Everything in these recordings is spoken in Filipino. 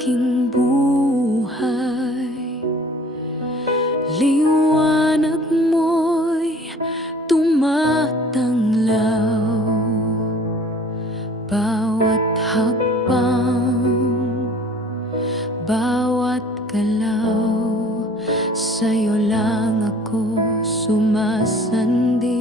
aking buhay. Liwanag mo'y tumatanglaw. Bawat hakbang, bawat galaw Sa'yo lang ako sumasandin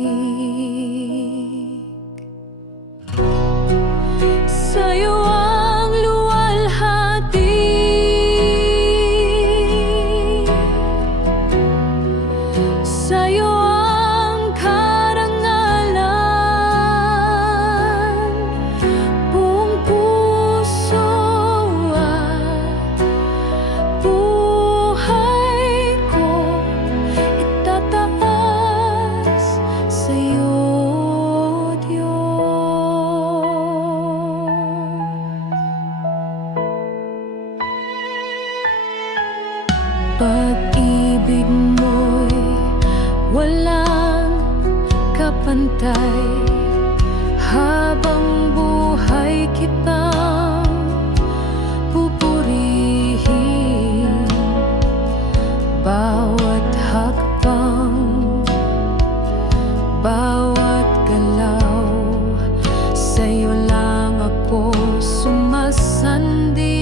Sunday.